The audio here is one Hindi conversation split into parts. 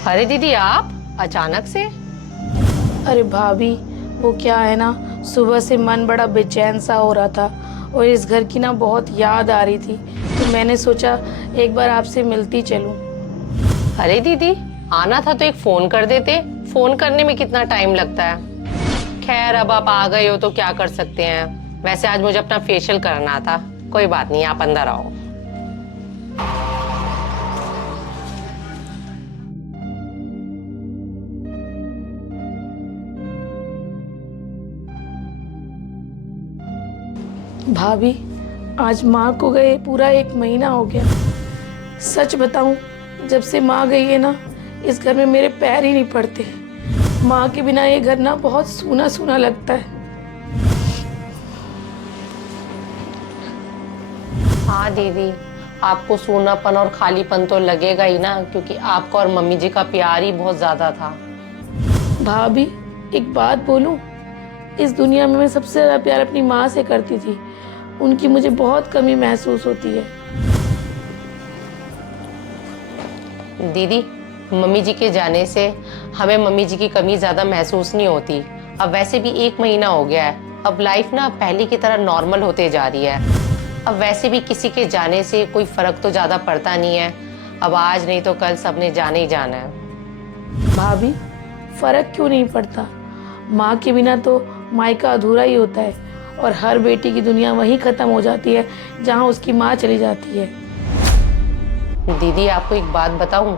अरे दीदी, आप अचानक से? अरे भाभी, वो क्या है ना, सुबह से मन बड़ा बेचैन सा हो रहा था और इस घर की ना बहुत याद आ रही थी, तो मैंने सोचा एक बार आपसे मिलती चलूं। अरे दीदी, आना था तो एक फोन कर देते। फोन करने में कितना टाइम लगता है। खैर, अब आप आ गए हो तो क्या कर सकते हैं। वैसे आज मुझे अपना फेशियल करना था। कोई बात नहीं, आप अंदर आओ। भाभी, आज माँ को गए पूरा 1 महीना हो गया। सच बताऊं, जब से माँ गई है ना, इस घर में मेरे पैर ही नहीं पड़ते। माँ के बिना ये घर ना बहुत सूना सूना लगता है। हाँ दीदी, आपको सूनापन और खालीपन तो लगेगा ही ना, क्योंकि आपका और मम्मी जी का प्यार ही बहुत ज्यादा था। भाभी, एक बात बोलूं, इस दुनिया में मैं सबसे ज़्यादा प्यार अपनी माँ से करती थी। उनकी मुझे बहुत कमी महसूस होती है। दीदी, मम्मी जी के जाने से हमें मम्मी जी की कमी ज्यादा महसूस नहीं होती। अब वैसे भी 1 महीना हो गया है। अब लाइफ ना पहले की तरह नॉर्मल होते जा रही है। अब वैसे भी किसी के जाने से कोई फर्क तो ज्यादा पड़ता नहीं है। अब आज नहीं तो कल सबने जाने ही जाना है। भाभी, फर्क क्यों नहीं पड़ता? माँ के बिना तो मायका अधूरा ही होता है और हर बेटी की दुनिया वहीं खत्म हो जाती है जहाँ उसकी माँ चली जाती है। दीदी, आपको एक बात बताऊं,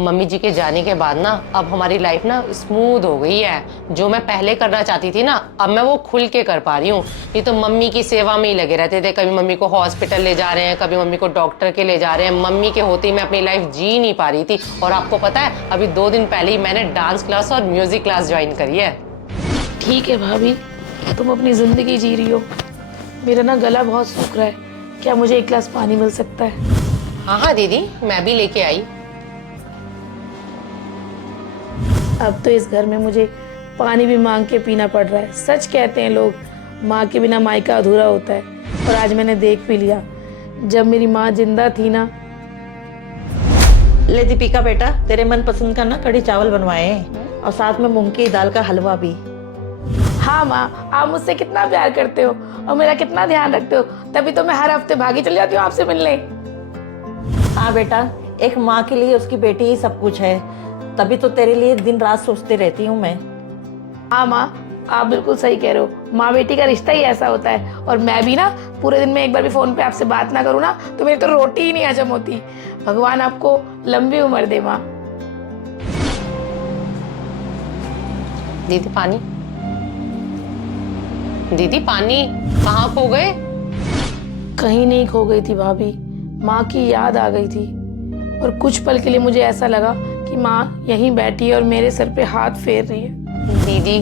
मम्मी जी के जाने के बाद ना अब हमारी लाइफ ना स्मूथ हो गई है। जो मैं पहले करना चाहती थी ना, अब मैं वो खुल के कर पा रही हूँ। ये तो मम्मी की सेवा में ही लगे रहते थे। कभी मम्मी को हॉस्पिटल ले जा रहे हैं, कभी मम्मी को डॉक्टर के ले जा रहे हैं। मम्मी के होते ही मैं अपनी लाइफ जी नहीं पा रही थी। और आपको पता है, अभी 2 दिन पहले ही मैंने डांस क्लास और म्यूजिक क्लास ज्वाइन करी है। ठीक है भाभी, तुम अपनी ज़िंदगी जी रही हो। मेरा ना गला बहुत सूख रहा है, क्या मुझे 1 गिलास पानी मिल सकता है? हाँ हाँ दीदी, मैं भी लेके आई। अब तो इस घर में मुझे पानी भी मांग के पीना पड़ रहा है। सच कहते हैं लोग, माँ के बिना मायका अधूरा होता है, और आज मैंने देख भी लिया। जब मेरी माँ जिंदा थी ना। ले दीपिका बेटा, तेरे मन पसंद का ना कढ़ी चावल बनवाए हैं और साथ में मूंग की दाल का हलवा भी। हाँ माँ, आप मुझसे कितना प्यार करते हो और मेरा कितना ध्यान रखते हो, तभी तो मैं हर हफ्ते भागी चली जाती हूँ आपसे मिलने। हाँ बेटा, एक माँ के लिए उसकी बेटी ही सब कुछ है, तभी तो तेरे लिए दिन रात सोचती रहती हूँ मैं। हाँ माँ, आप बिल्कुल सही कह रहे हो। माँ बेटी का रिश्ता ही ऐसा होता है। और मैं भी ना पूरे दिन में एक बार भी फोन पे आपसे बात ना करूँ ना, तो मेरी तो रोटी ही नहीं हजम होती। भगवान आपको लंबी उम्र दे माँ। दीदी पानी। दीदी पानी, कहाँ खो गए? कहीं नहीं खो गई थी भाभी, माँ की याद आ गई थी। और कुछ पल के लिए मुझे ऐसा लगा कि माँ यहीं बैठी है और मेरे सर पे हाथ फेर रही है। दीदी,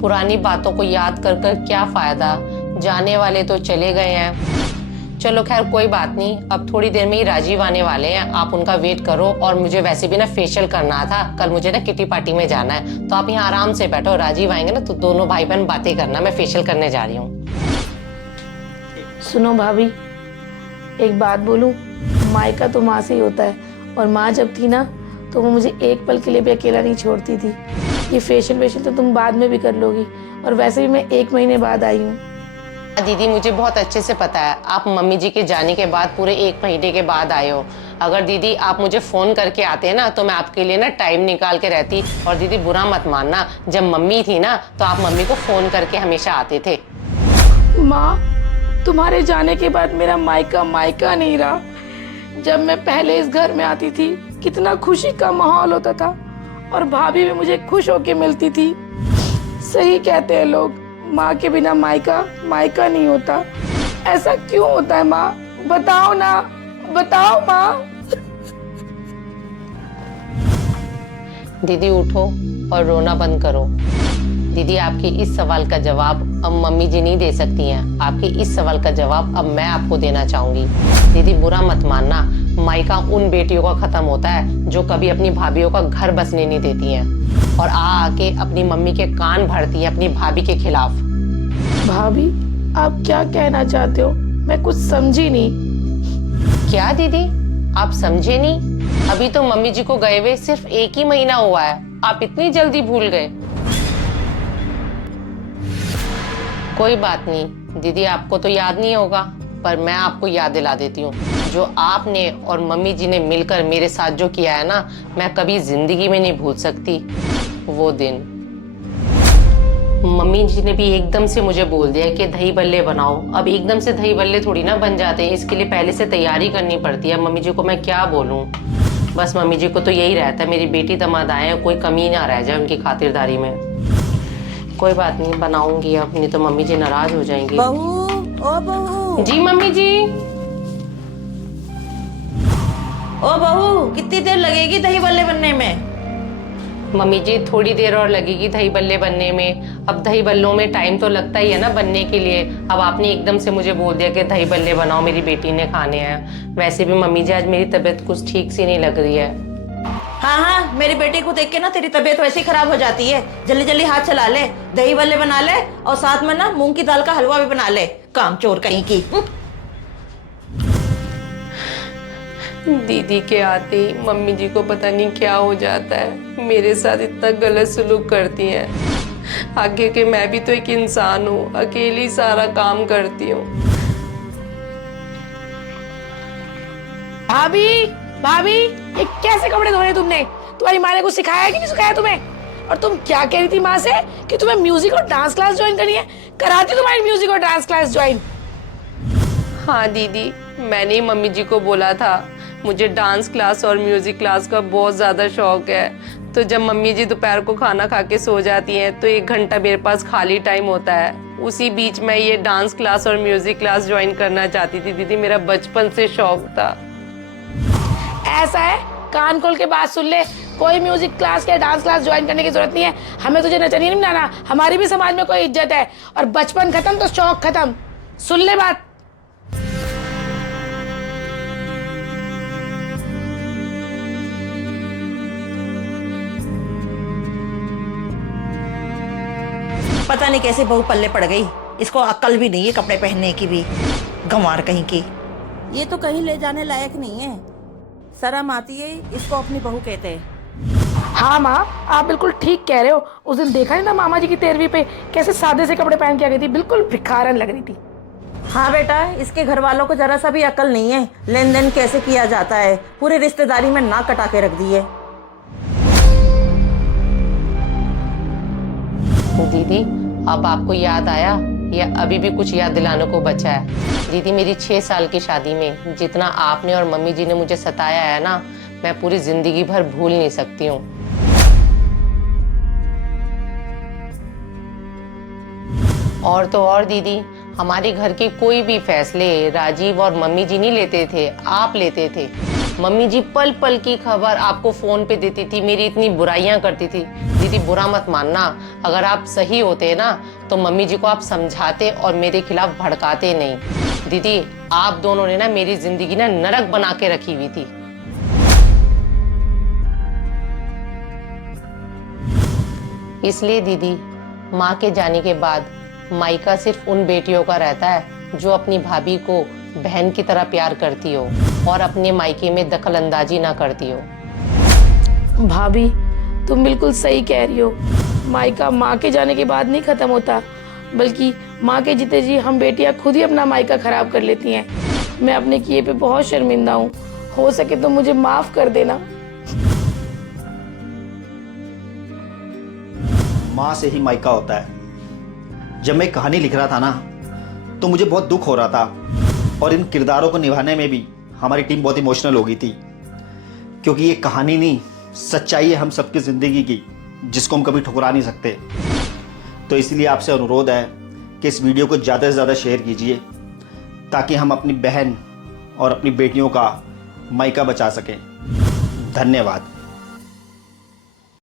पुरानी बातों को याद कर कर क्या फायदा। जाने वाले तो चले गए हैं। चलो खैर, कोई बात नहीं। अब थोड़ी देर में ही राजीव आने वाले हैं, आप उनका वेट करो। और मुझे वैसे भी ना फेशियल करना था। कल मुझे ना किटी पार्टी में जाना है, तो आप यहाँ आराम से बैठो। राजीव आएंगे ना तो दोनों भाई बहन बातें करना। मैं फेशियल करने जा रही हूँ। सुनो भाभी, एक बात बोलूं, मायका तो माँ से ही होता है। और माँ जब थी ना, तो वो मुझे एक पल के लिए भी अकेला नहीं छोड़ती थी। ये फेशियल तो तुम बाद में भी कर लोगी, और वैसे भी मैं 1 महीने बाद आई हूँ। दीदी, मुझे बहुत अच्छे से पता है, आप मम्मी जी के जाने के बाद पूरे 1 महीने के बाद आए हो। अगर दीदी आप मुझे फोन करके आते ना, तो मैं आपके लिए ना टाइम निकाल के रहती। और दीदी बुरा मत मानना, जब मम्मी थी ना, तो आप मम्मी को फोन करके हमेशा आते थे। माँ, तुम्हारे जाने के बाद मेरा मायका मायका नहीं रहा। जब मैं पहले इस घर में आती थी, कितना खुशी का माहौल होता था, और भाभी भी मुझे खुश होके मिलती थी। सही कहते हैं लोग, माँ के बिना मायका मायका नहीं होता। ऐसा क्यों होता है माँ? बताओ ना, बताओ माँ। दीदी उठो और रोना बंद करो। दीदी, आपके इस सवाल का जवाब अब मम्मी जी नहीं दे सकती हैं। आपके इस सवाल का जवाब अब मैं आपको देना चाहूंगी। दीदी बुरा मत मानना, मायका उन बेटियों का खत्म होता है जो कभी अपनी भाभीियों का घर बसने नहीं देती हैं और आके अपनी मम्मी के कान भरती हैं अपनी भाभी के खिलाफ। भाभी, आप क्या कहना चाहते हो? मैं कुछ समझी नहीं। क्या दीदी, आप समझे नहीं? अभी तो मम्मी जी को गए हुए सिर्फ 1 ही महीना हुआ है, आप इतनी जल्दी भूल गए। कोई बात नहीं दीदी, आपको तो याद नहीं होगा, पर मैं आपको याद दिला देती हूँ। जो आपने और मम्मी जी ने मिलकर मेरे साथ जो किया है ना, मैं कभी जिंदगी में नहीं भूल सकती वो दिन। मम्मी जी ने भी एकदम से मुझे बोल दिया कि दही बल्ले बनाओ। अब एकदम से दही बल्ले थोड़ी ना बन जाते हैं, इसके लिए पहले से तैयारी करनी पड़ती है। मम्मी जी को मैं क्या बोलूं, बस मम्मी जी को तो यही रहता है मेरी बेटी दमाद आए, कोई कमी ना रह जाए उनकी खातिरदारी में। कोई बात नहीं, बनाऊंगी अब, नहीं तो मम्मी जी नाराज हो जाएंगी। बहू, ओ बहू। जी मम्मी जी। ओ बहू, कितनी देर लगेगी दही बल्ले बनने में? मम्मी जी थोड़ी देर और लगेगी दही बल्ले बनने में। अब दही बल्लों में टाइम तो लगता ही है ना बनने के लिए। अब आपने एकदम से मुझे बोल दिया कि दही बल्ले बनाओ, मेरी बेटी ने खाने हैं। वैसे भी मम्मी जी आज मेरी तबीयत कुछ ठीक सी नहीं लग रही है। हाँ हाँ, मेरी बेटी को देख के ना तेरी तबीयत वैसे ही खराब हो जाती है। जल्दी जल्दी हाथ चला ले, दही बल्ले बना ले और साथ में ना मूंग की दाल का हलवा भी बना ले। काम चोर कहीं की। दीदी के आते ही मम्मी जी को पता नहीं क्या हो जाता है, मेरे साथ इतना गलत सलूक करती हैं। आगे के मैं भी तो एक इंसान हूँ, अकेली सारा काम करती हूँ। भाभी भाभी, ये कैसे कपड़े धोने तुमने? तुम्हारी माँ ने कुछ सिखाया है कि नहीं सिखाया तुम्हें? और तुम क्या कह रही थी माँ से कि तुम्हें म्यूजिक और डांस क्लास ज्वाइन करनी है? कराती तुम्हारी म्यूजिक और डांस क्लास ज्वाइन? हाँ दीदी, मैंने ही मम्मी जी को बोला था मुझे डांस क्लास और म्यूजिक क्लास का बहुत ज़्यादा शौक है। तो जब मम्मी जी दोपहर को खाना खा के सो जाती हैं तो 1 घंटा मेरे पास खाली टाइम होता है, उसी बीच में ये डांस क्लास और म्यूजिक क्लास ज्वाइन करना चाहती थी। दीदी मेरा बचपन से शौक था। ऐसा है, कान खोल के बात सुन ले, कोई म्यूजिक क्लास या डांस क्लास ज्वाइन करने की जरूरत नहीं है। हमें तुझे नचनिया नहीं बनाना, हमारी भी समाज में कोई इज्जत है। और बचपन खत्म तो शौक खत्म। सुन ले बात। पता नहीं कैसे बहू पल्ले पड़ गई, इसको अक्ल भी नहीं है कपड़े पहनने की भी, गंवार कहीं की। ये तो कहीं ले जाने लायक नहीं है, शर्म आती है इसको अपनी बहू कहते हैं। हाँ माँ, आप बिल्कुल ठीक कह रहे हो। उस दिन देखा नहीं था मामा जी की 13वीं पे कैसे सादे से कपड़े पहन के आ गई थी, बिल्कुल भिखारन लग रही थी। हाँ बेटा, इसके घर वालों को जरा सा भी अकल नहीं है, लेन देन कैसे किया जाता है, पूरी रिश्तेदारी में नाक कटा के रख दी है। दीदी अब आपको याद आया या अभी भी कुछ याद दिलाने को बचा है? दीदी मेरी 6 साल की शादी में जितना आपने और मम्मी जी ने मुझे सताया है ना, मैं पूरी जिंदगी भर भूल नहीं सकती हूँ। और तो और दीदी, हमारे घर के कोई भी फैसले राजीव और मम्मी जी नहीं लेते थे, आप लेते थे। मम्मी जी पल पल की खबर आपको फोन पे देती थी, मेरी इतनी बुराइयां करती थी। दीदी बुरा मत मानना, अगर आप सही होते ना तो मम्मी जी को आप समझाते और मेरे खिलाफ भड़काते नहीं। दीदी आप दोनों ने ना मेरी जिंदगी ना नरक बना के रखी हुई थी। इसलिए दीदी माँ के जाने के बाद मायका सिर्फ उन बेटियों का रहता है जो अपनी भाभी को बहन की तरह प्यार करती हो और अपने मायके में दखल अंदाजी ना करती हो। भाभी तुम बिल्कुल सही कह रही हो, मायका माँ के जाने के बाद नहीं खत्म होता, बल्कि माँ के जीते जी हम बेटियां खुद ही अपना मायका खराब कर लेती हैं। मैं अपने किए पे बहुत शर्मिंदा हूँ, हो सके तो मुझे माफ कर देना। माँ से ही मायका होता है। जब मैं कहानी लिख रहा था ना तो मुझे बहुत दुख हो रहा था और इन किरदारों को निभाने में भी हमारी टीम बहुत इमोशनल हो गई थी, क्योंकि ये कहानी नहीं सच्चाई है हम सबकी ज़िंदगी की, जिसको हम कभी ठुकरा नहीं सकते। तो इसलिए आपसे अनुरोध है कि इस वीडियो को ज़्यादा से ज़्यादा शेयर कीजिए ताकि हम अपनी बहन और अपनी बेटियों का मायका बचा सकें। धन्यवाद।